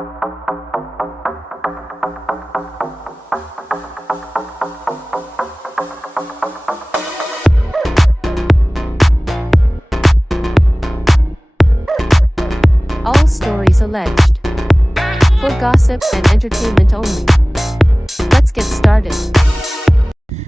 All stories alleged. For gossip and entertainment only. Let's get started.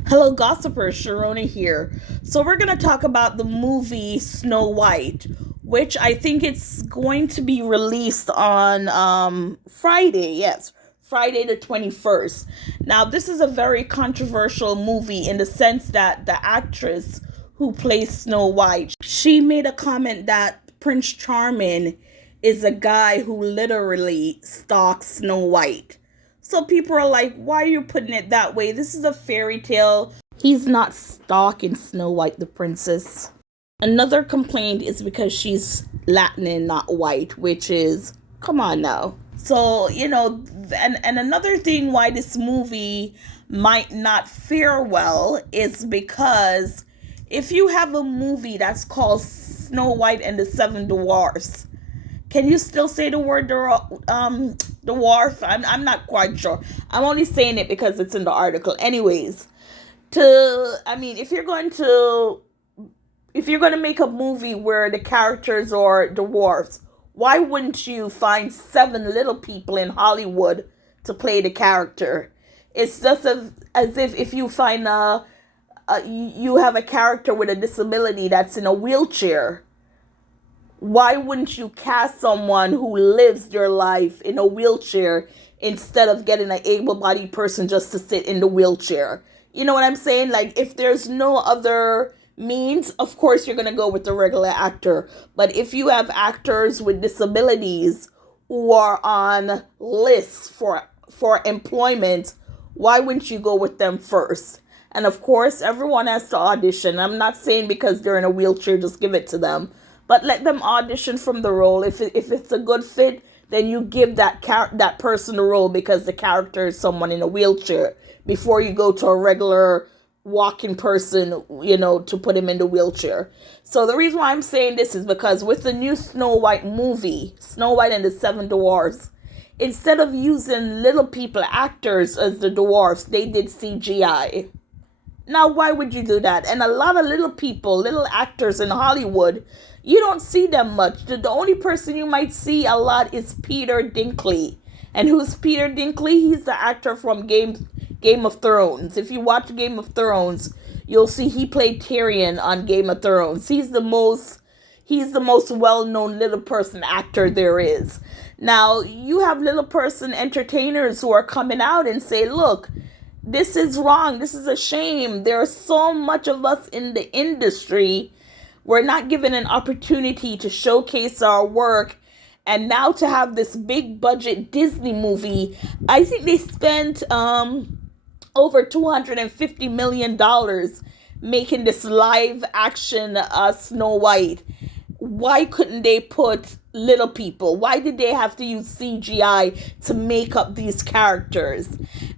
Hello, gossipers. Sharona here. So we're gonna talk about the movie Snow White, which I think it's going to be released on Friday. Yes, Friday the 21st. Now, this is a very controversial movie in the sense that the actress who plays Snow White, she made a comment that Prince Charming is a guy who literally stalks Snow White. So people are like, why are you putting it that way? This is a fairy tale. He's not stalking Snow White the princess. Another complaint is because she's Latin and not white, which is, come on now. So, and another thing why this movie might not fare well is because if you have a movie that's called Snow White and the Seven Dwarfs, can you still say the word dwarf? I'm not quite sure. I'm only saying it because it's in the article. Anyways, if you're going to make a movie where the characters are dwarfs, why wouldn't you find 7 little people in Hollywood to play the character? It's just as if you find you have a character with a disability that's in a wheelchair. Why wouldn't you cast someone who lives their life in a wheelchair instead of getting an able-bodied person just to sit in the wheelchair? You know what I'm saying? Like, if there's no other means, of course you're going to go with the regular actor. But if you have actors with disabilities who are on lists for employment, why wouldn't you go with them first? And of course, everyone has to audition. I'm not saying because they're in a wheelchair, just give it to them. But let them audition from the role. If it's a good fit, then you give that person the role because the character is someone in a wheelchair before you go to a regular walking person, to put him in the wheelchair. So the reason why I'm saying this is because with the new Snow White movie, Snow White and the Seven Dwarfs, instead of using little people actors as the dwarfs, they did CGI. Now, why would you do that? And a lot of little actors in Hollywood, you don't see them much. The only person you might see a lot is Peter Dinkley. And who's Peter Dinkley? He's the actor from Game of Thrones. If you watch Game of Thrones, you'll see he played Tyrion on Game of Thrones. He's the most well-known little person actor there is. Now, you have little person entertainers who are coming out and say, look, this is wrong. This is a shame. There are so much of us in the industry. We're not given an opportunity to showcase our work. And now to have this big budget Disney movie, I think they spent over $250 million making this live action Snow White. Why couldn't they put little people? Why did they have to use CGI to make up these characters?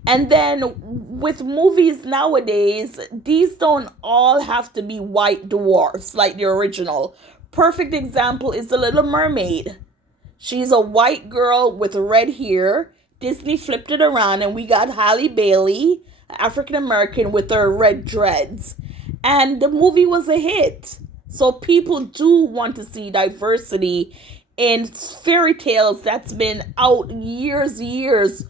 And then with movies nowadays, these don't all have to be white dwarfs like the original. Perfect example is The Little Mermaid. She's a white girl with red hair. Disney flipped it around and we got Halle Bailey, African American, with her red dreads. And the movie was a hit. So people do want to see diversity in fairy tales that's been out years,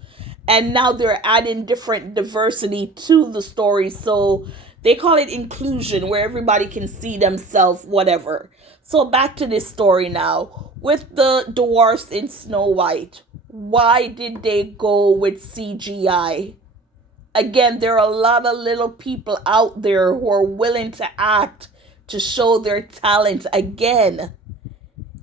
and now they're adding different diversity to the story. So they call it inclusion, where everybody can see themselves, whatever. So back to this story now. With the dwarfs in Snow White, why did they go with CGI? Again, there are a lot of little people out there who are willing to act to show their talent. Again,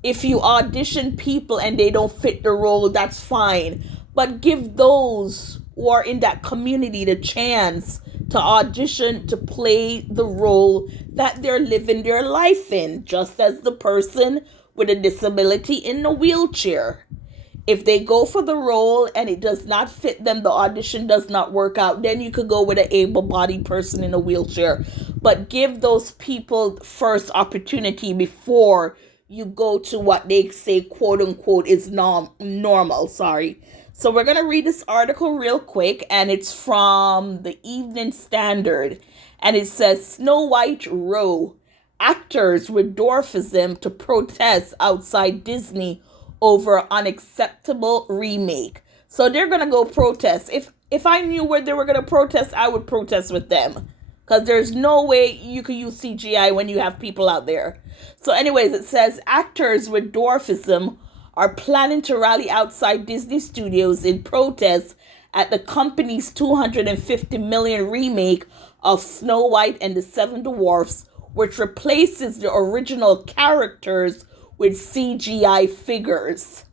if you audition people and they don't fit the role, that's fine. But give those who are in that community the chance to audition to play the role that they're living their life in, just as the person with a disability in a wheelchair. If they go for the role and it does not fit them, the audition does not work out, then you could go with an able-bodied person in a wheelchair. But give those people first opportunity before you go to what they say, quote unquote, is normal. Sorry. So we're going to read this article real quick, and it's from the Evening Standard. And it says, Snow White row actors with dwarfism to protest outside Disney over unacceptable remake. So they're going to go protest. If I knew where they were going to protest, I would protest with them. Because there's no way you can use CGI when you have people out there. So anyways, it says actors with dwarfism are planning to rally outside Disney Studios in protest at the company's $250 million remake of Snow White and the Seven Dwarfs, which replaces the original characters with CGI figures.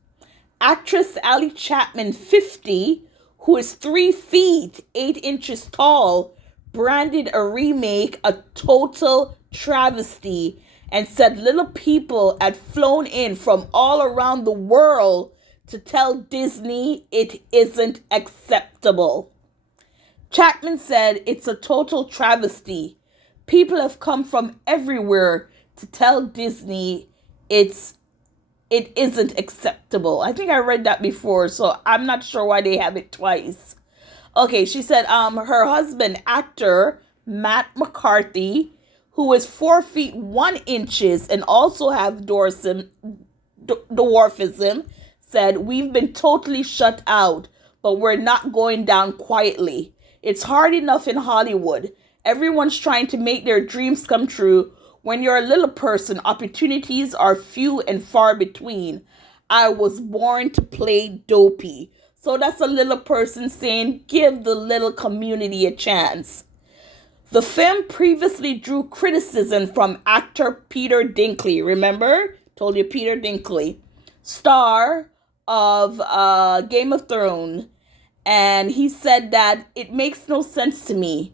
Actress Ali Chapman, 50, who is 3 feet 8 inches tall, branded a remake a total travesty and said little people had flown in from all around the world to tell Disney it isn't acceptable. Chapman said it's a total travesty. People have come from everywhere to tell Disney it isn't acceptable. I think I read that before, so I'm not sure why they have it twice. Okay, she said her husband, actor Matt McCarthy, who is 4 feet 1 inches and also have dwarfism, said, "We've been totally shut out, but we're not going down quietly. It's hard enough in Hollywood. Everyone's trying to make their dreams come true. When you're a little person, opportunities are few and far between. I was born to play Dopey." So that's a little person saying, give the little community a chance. The film previously drew criticism from actor Peter Dinkley. Remember? Told you Peter Dinkley. Star of Game of Thrones. And he said that it makes no sense to me.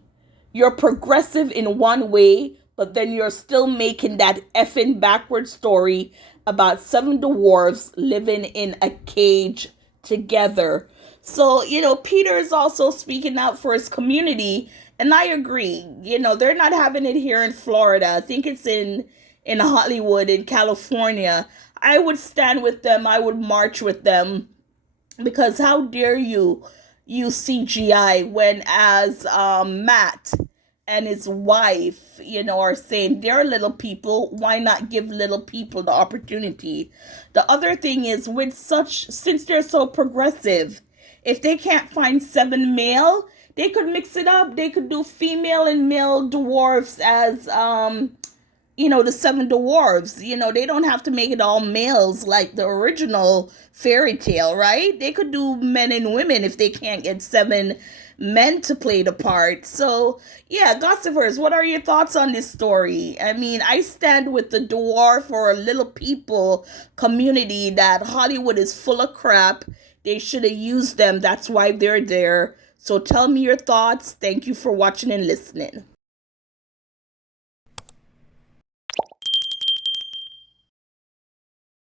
You're progressive in one way, but then you're still making that effing backward story about 7 dwarves living in a cage together. So, Peter is also speaking out for his community, and I agree. They're not having it here in Florida. I think it's in Hollywood, in California. I would stand with them. I would march with them, because how dare you use CGI when, as Matt and his wife, are saying they're little people. Why not give little people the opportunity? The other thing is, since they're so progressive, if they can't find 7 male, they could mix it up. They could do female and male dwarfs as, the 7 dwarves. They don't have to make it all males like the original fairy tale, right? They could do men and women if they can't get 7 men to play the part. So, yeah, gossipers, what are your thoughts on this story? I mean, I stand with the dwarf or little people community that Hollywood is full of crap. They should have used them. That's why they're there. So tell me your thoughts. Thank you for watching and listening.